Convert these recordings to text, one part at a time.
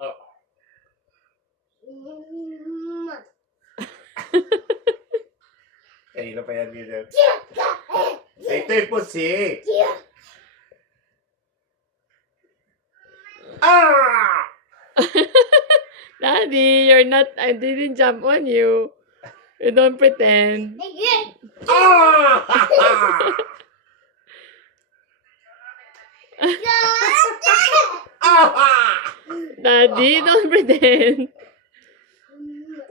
Oh. Kanina pa yan ganyan. Ito yung pusi. Ah! Daddy, you're not, I didn't jump on you. You don't pretend. Ah! Ah! Daddy, don't pretend.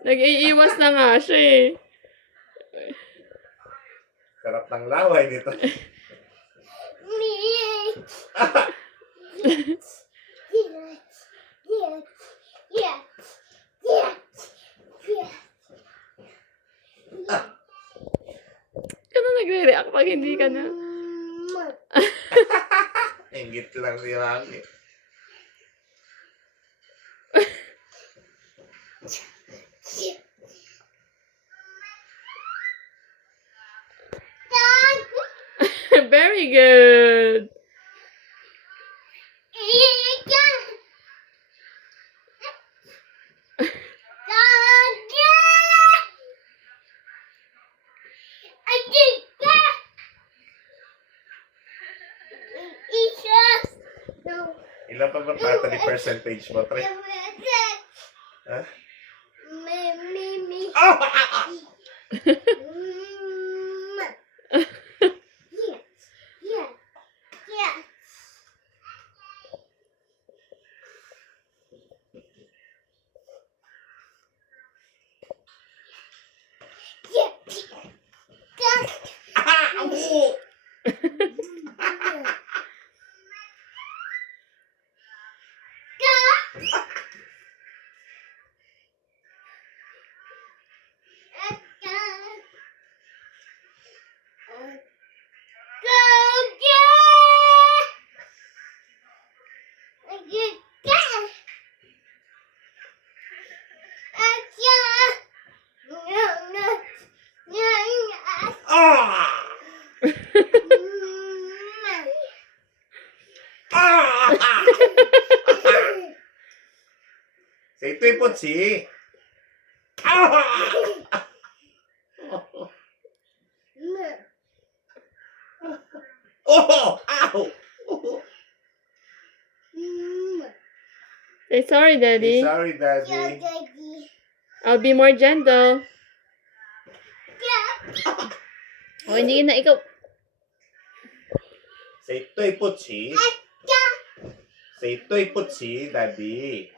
Nag-iiwas na nga siya eh. Sarap ng laway nito. Kano nagre-react pag hindi ka na? Ingit lang si Mami. Very good. Ilan pa ba battery percentage mo, Tre? Ha? Ah! Amo! Ah! Ah! Sa ito yung putsi. Ah! Oh! Ow! Say sorry, Daddy. Sorry, Daddy. I'll be more gentle. Oh, hindi na ikaw. Sa ito yung putsi. Sa ito yung putsi, Daddy.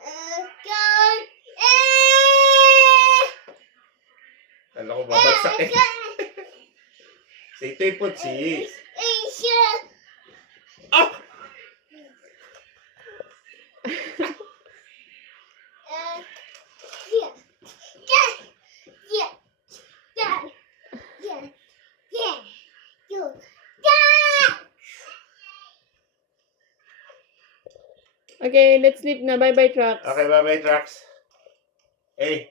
Alam ko babagsak eh. Sa ito yung putsi. Ah! Okay, let's sleep na. Bye-bye, trucks. Okay, bye-bye, Trax. Hey.